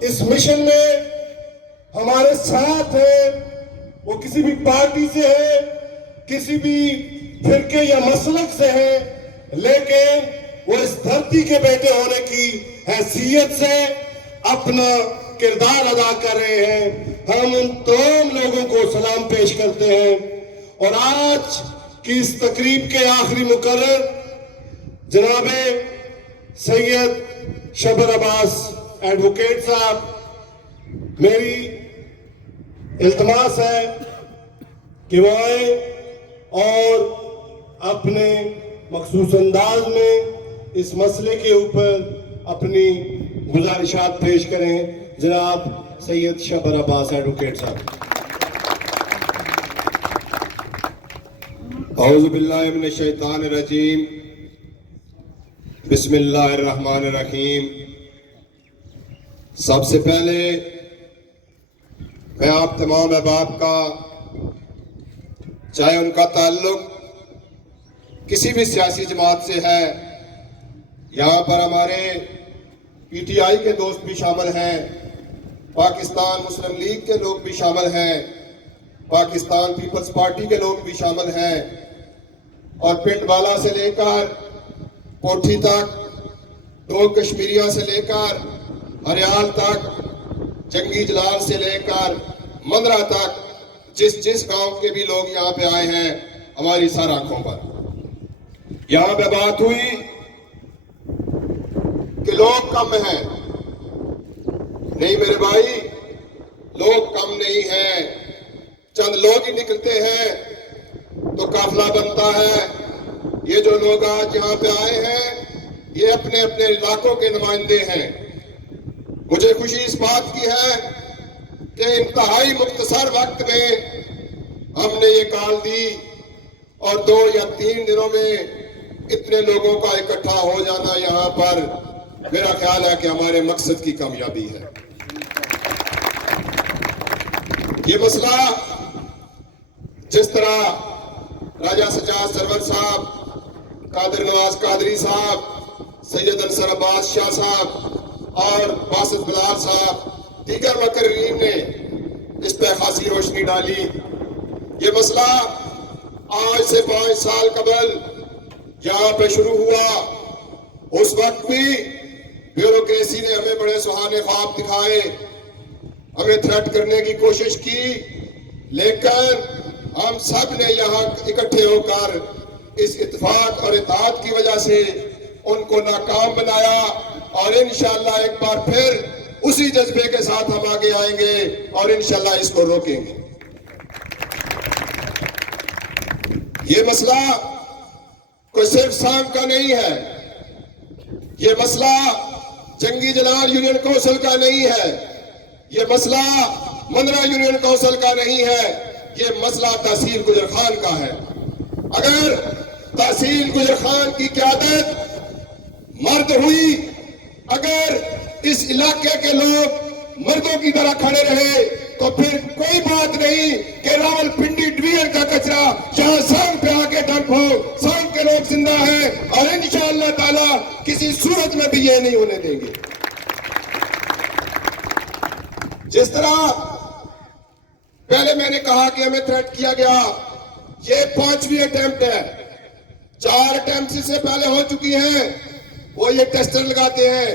اس mission میں ہمارے ساتھ ہے، وہ کسی بھی پارٹی سے ہے، کسی بھی فرقے یا مسلک سے ہے، لیکن وہ اس دھرتی کے بیٹے ہونے کی حیثیت سے اپنا کردار ادا کر رہے ہیں۔ ہم ان تمام لوگوں کو سلام پیش کرتے ہیں اور آج کی اس تقریب کے آخری مقرر جناب سید شبر عباس ایڈوکیٹ صاحب، میری التماس ہے کہ وہ آئیں اور اپنے مخصوص انداز میں اس مسئلے کے اوپر اپنی گزارشات پیش کریں۔ جناب سید شبر عباس ایڈوکیٹ صاحب۔ اعوذ باللہ من الشیطان الرجیم، بسم اللہ الرحمن الرحیم۔ سب سے پہلے میں آپ تمام احباب کا، چاہے ان کا تعلق کسی بھی سیاسی جماعت سے ہے، یہاں پر ہمارے پی ٹی آئی کے دوست بھی شامل ہیں، پاکستان مسلم لیگ کے لوگ بھی شامل ہیں، پاکستان پیپلز پارٹی کے لوگ بھی شامل ہیں، اور پنڈ بالا سے لے کر کوٹھی تک، دو کشمیریہ سے لے کر ہریال تک، جنگی جلال سے لے کر مندرہ تک، جس گاؤں کے بھی لوگ یہاں پہ آئے ہیں، ہماری سر آنکھوں پر یہاں پہ بات ہوئی کہ لوگ کم ہیں۔ نہیں میرے بھائی، لوگ کم نہیں ہیں، چند لوگ ہی نکلتے ہیں تو قافلہ بنتا ہے۔ یہ جو لوگ آج یہاں پہ آئے ہیں، یہ اپنے اپنے علاقوں کے نمائندے ہیں۔ مجھے خوشی اس بات کی ہے کہ انتہائی مختصر وقت میں ہم نے یہ کال دی اور 2 یا 3 دنوں میں اتنے لوگوں کا اکٹھا ہو جانا یہاں پر، میرا خیال ہے کہ ہمارے مقصد کی کامیابی ہے۔ یہ مسئلہ جس طرح راجہ سجاد سرور صاحب، قادر نواز قادری صاحب، سید انصر عباس شاہ صاحب اور باسط بلال صاحب، دیگر مقررین نے اس پہ خاصی روشنی ڈالی۔ یہ مسئلہ آج سے 5 سال قبل یہاں پہ شروع ہوا۔ اس وقت بھی بیوروکریسی نے ہمیں بڑے سہانے خواب دکھائے، ہمیں تھریٹ کرنے کی کوشش کی، لیکن ہم سب نے یہاں اکٹھے ہو کر اس اتفاق اور اتحاد کی وجہ سے ان کو ناکام بنایا، اور انشاءاللہ ایک بار پھر اسی جذبے کے ساتھ ہم آگے آئیں گے اور انشاءاللہ اس کو روکیں گے۔ یہ مسئلہ کوئی صرف سانگ کا نہیں ہے، یہ مسئلہ جنگی جلال یونین کونسل کا نہیں ہے، یہ مسئلہ مندرہ یونین کونسل کا نہیں ہے، یہ مسئلہ تحصیل گجر خان کا ہے۔ اگر تحصیل گجر خان کی قیادت مرد ہوئی، اگر اس علاقے کے لوگ مردوں کی طرح کھڑے رہے، تو پھر کوئی بات نہیں کہ راول پنڈی ڈویژن کا کچرا یہاں سانگ پہ آ کے ڈمپ ہو۔ سانگ کے لوگ زندہ ہیں اور انشاءاللہ تعالی کسی صورت میں بھی یہ نہیں ہونے دیں گے۔ جس طرح پہلے میں نے کہا کہ ہمیں تھریٹ کیا گیا، یہ 5ویں اٹیمپٹ ہے، 4 اٹیمپٹ اس سے پہلے ہو چکی ہیں۔ وہ یہ ٹیسٹر لگاتے ہیں۔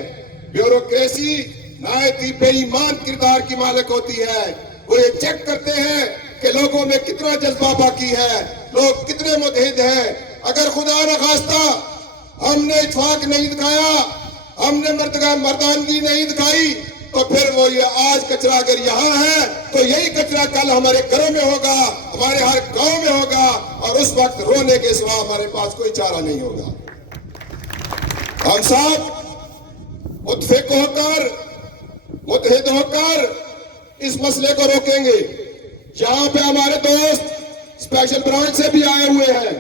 بیوروکریسی نہایت ہی بے ایمان کردار کی مالک ہوتی ہے۔ وہ یہ چیک کرتے ہیں کہ لوگوں میں کتنا جذبہ باقی ہے، لوگ کتنے متحد ہیں۔ اگر خدا نخواستہ ہم نے اتفاق نہیں دکھایا، ہم نے مردانگی نہیں دکھائی، تو پھر وہ یہ آج کچرا اگر یہاں ہے تو یہی کچرا کل ہمارے گھروں میں ہوگا، ہمارے ہر گاؤں میں ہوگا، اور اس وقت رونے کے سوا ہمارے پاس کوئی چارہ نہیں ہوگا۔ ہم سب متفق ہو کر، متحد ہو کر اس مسئلے کو روکیں گے۔ یہاں پہ ہمارے دوست اسپیشل برانچ سے بھی آئے ہوئے ہیں،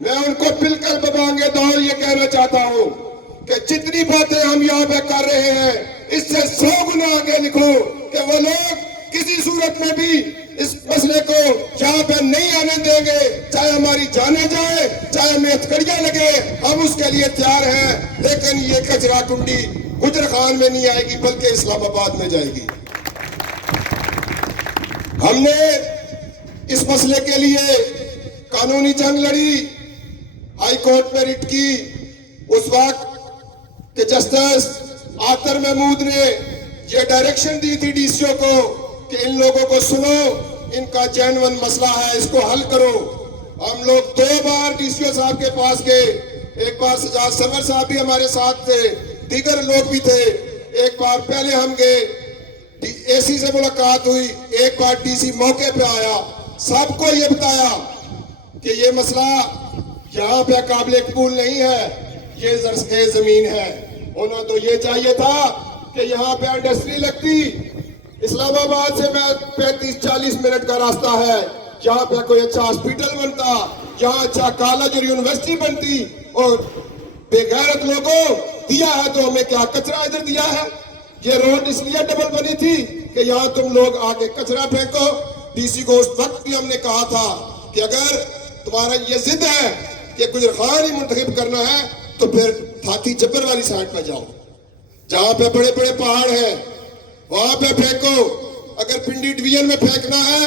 میں ان کو بالکل ببانگے دور یہ کہنا چاہتا ہوں کہ جتنی باتیں ہم یہاں پہ کر رہے ہیں، اس سے 100 گنا آگے لکھو کہ وہ لوگ کسی صورت میں بھی اس مسئلے کو یہاں پہ نہیں آنے دیں گے، چاہے ہماری جانیں جائیں، چاہے ہمیں ہتھکڑیاں لگے، ہم اس کے لیے تیار ہیں۔ لیکن یہ کچرا کنڈی گجر خان میں نہیں آئے گی بلکہ اسلام آباد میں جائے گی۔ ہم نے اس مسئلے کے لیے قانونی جنگ لڑی، ہائی کورٹ میں رٹ کی۔ اس وقت کہ جسٹس آطر محمود نے یہ ڈائریکشن دی تھی ڈی سی او کو کہ ان لوگوں کو سنو، ان کا جینون مسئلہ ہے، اس کو حل کرو۔ ہم لوگ 2 بار ڈی سی او صاحب کے پاس گئے، ایک بار سجاد سرور صاحب بھی ہمارے ساتھ تھے، دیگر لوگ بھی تھے۔ ایک بار پہلے ہم گئے، اے سی سے ملاقات ہوئی، ایک بار ڈی سی موقع پہ آیا، سب کو یہ بتایا کہ یہ مسئلہ یہاں پہ قابل قبول نہیں ہے، یہ زرخیز زمین ہے۔ انہوں تو یہ چاہیے تھا کہ یہاں پہ انڈسٹری لگتی، اسلام آباد سے میں 35-40 منٹ کا راستہ ہے، یہاں پہ کوئی اچھا ہاسپٹل بنتا، یہاں اچھا کالج اور یونیورسٹی بنتی۔ اور بے غیرت لوگوں، دیا ہے تو ہمیں کیا کچرا ادھر دیا ہے؟ یہ روڈ اس لیے ڈبل بنی تھی کہ یہاں تم لوگ آ کے کچرا پھینکو۔ ڈی سی کو اس وقت بھی ہم نے کہا تھا کہ اگر تمہارا یہ ضد ہے کہ گجر خان ہی منتخب کرنا ہے تو پھر تھاتی جبر والی سائڈ پہ جاؤ، جہاں پہ بڑے بڑے پہاڑ ہیں وہاں پہ پھینکو۔ اگر پنڈی ڈویژن میں پھینکنا ہے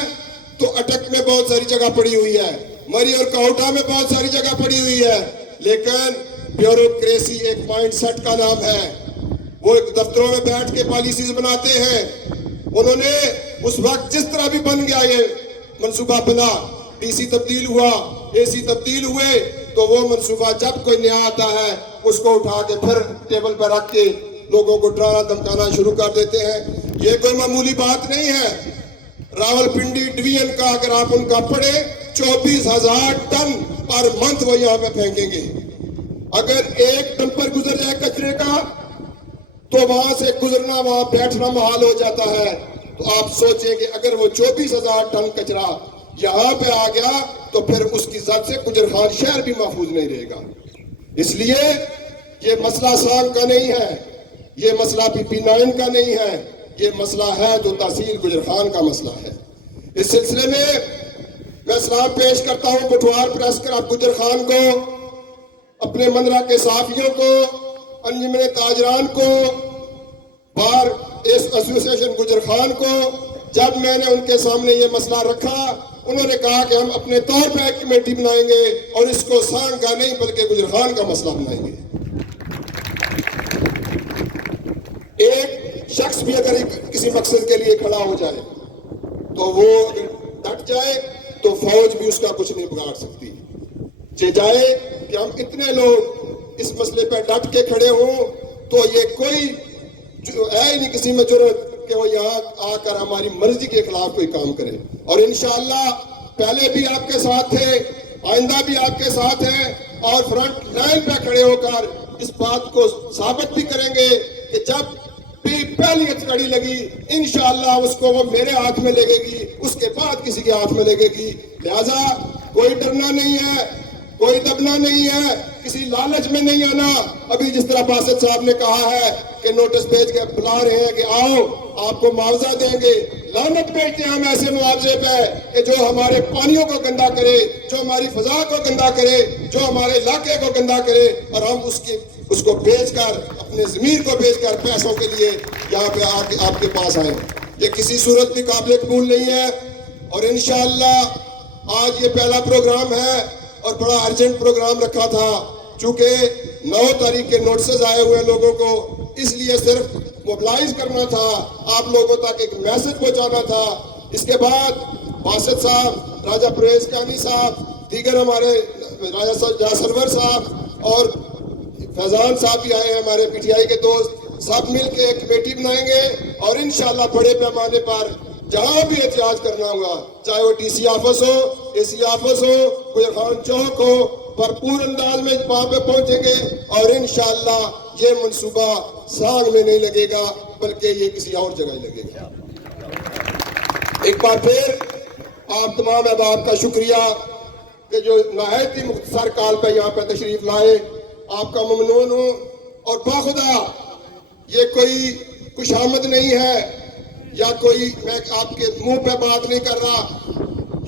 تو اٹک میں بہت ساری جگہ پڑی ہوئی ہے، مری اور کوٹا میں بہت ساری جگہ پڑی ہوئی ہے، لیکن بیوروکریسی ایک مائنڈ سیٹ کا نام ہے۔ وہ ایک دفتروں میں بیٹھ کے پالیسیز بناتے ہیں۔ انہوں نے اس وقت جس طرح بھی بن گیا یہ منصوبہ بنا، ڈی سی تبدیل ہوا، اے سی تبدیل ہوئے، تو وہ منصوبہ جب کوئی نیا آتا ہے اس کو اٹھا کے پھر ٹیبل پر رکھ کے لوگوں کو ڈرانا دھمکانا شروع کر دیتے ہیں۔ یہ کوئی معمولی بات نہیں ہے۔ راول پنڈی ڈویژن کا اگر آپ ان کا پڑھیں، 24,000 ٹن پر منتھ وہ یہاں پہ پھینکیں گے۔ اگر ایک ڈمپر گزر جائے کچرے کا تو وہاں سے گزرنا، وہاں بیٹھنا محال ہو جاتا ہے۔ تو آپ سوچیں کہ اگر وہ 24,000 ٹن کچرا یہاں پہ آ گیا تو پھر اس کی ذات سے گجر خان شہر بھی محفوظ نہیں رہے گا۔ اس لیے یہ مسئلہ سانگ کا نہیں ہے، یہ مسئلہ PP9 کا نہیں ہے، یہ مسئلہ ہے جو تحصیل گجر خان کا مسئلہ ہے۔ اس سلسلے میں میں سلام پیش کرتا ہوں بٹوار پریس کلب گجر خان کو، اپنے مندرہ کے صحافیوں کو، انجمن تاجران کو، بار ایسوسی ایشن گجر خان کو۔ جب میں نے ان کے سامنے یہ مسئلہ رکھا، انہوں نے کہا کہ ہم اپنے طور پہ ایک کمیٹی بنائیں گے اور اس کو سانگ کا نہیں بلکہ گجر خان کا مسئلہ بنائیں گے۔ ایک شخص بھی اگر کسی مقصد کے لیے کھڑا ہو جائے تو وہ اگر ڈٹ جائے تو فوج بھی اس کا کچھ نہیں بگاڑ سکتی۔ جائے کہ ہم اتنے لوگ اس مسئلے پہ ڈٹ کے کھڑے ہوں تو یہ کوئی ہے ہی نہیں کسی میں جرأت کہ وہ یہاں آ کر ہماری مرضی کے خلاف کوئی کام کرے۔ اور انشاءاللہ پہلے بھی آپ کے ساتھ تھے، آئندہ بھی آپ کے ساتھ ہیں، اور فرنٹ لائن پہ کھڑے ہو کر اس بات کو ثابت بھی کریں گے کہ جب بھی پہلی ہتھکڑی لگی انشاءاللہ اس کو وہ میرے ہاتھ میں لگے گی، اس کے بعد کسی کے ہاتھ میں لگے گی۔ لہٰذا کوئی ڈرنا نہیں ہے، کوئی دبنا نہیں ہے، کسی لالچ میں نہیں آنا۔ ابھی جس طرح باسط صاحب نے کہا ہے کہ نوٹس بھیج کے بلا رہے ہیں کہ آؤ آپ کو معاوضہ دیں گے، لعنت بھیجتے ہیں ہم ایسے معاوضے پہ کہ جو ہمارے پانیوں کو گندا کرے، جو ہماری فضا کو گندا کرے، جو ہمارے علاقے کو گندا کرے، اور ہم اس کو بیچ کر اپنے ضمیر کو بیچ کر پیسوں کے لیے یہاں پہ آپ کے پاس آئیں۔ یہ کسی صورت بھی قابل قبول نہیں ہے۔ اور انشاءاللہ آج یہ پہلا پروگرام ہے اور بڑا ارجنٹ پروگرام رکھا تھا، چونکہ 9 تاریخ کے نوٹسز آئے ہوئے لوگوں کو، اس لیے صرف موبلائز کرنا تھا، آپ لوگوں تک ایک میسج پہنچانا تھا۔ اس کے بعد باسط صاحب، راجہ پرویز کانی صاحب، دیگر ہمارے راجہ سرور صاحب اور فیضان صاحب بھی آئے ہیں، ہمارے PTI کے دوست، سب مل کے ایک کمیٹی بنائیں گے اور انشاءاللہ بڑے پیمانے پر جہاں بھی احتجاج کرنا ہوگا، چاہے وہ DC آفس ہو، AC آفس ہو، گجر خان چوک ہو، بھرپور انداز میں وہاں پہ پہنچیں گے اور انشاءاللہ یہ منصوبہ سانگ میں نہیں لگے گا بلکہ یہ کسی اور جگہ ہی لگے گا۔ ایک بار پھر آپ تمام احباب کا شکریہ کہ جو نہایت ہی مختصر کال پہ یہاں پہ تشریف لائے، آپ کا ممنون ہوں۔ اور باخدا یہ کوئی خوشامد نہیں ہے یا کوئی میں آپ کے منہ پہ بات نہیں کر رہا،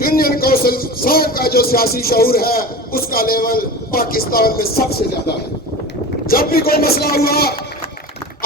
یونین کونسل سانگ کا جو سیاسی شعور ہے اس کا لیول پاکستان میں سب سے زیادہ ہے۔ جب بھی کوئی مسئلہ ہوا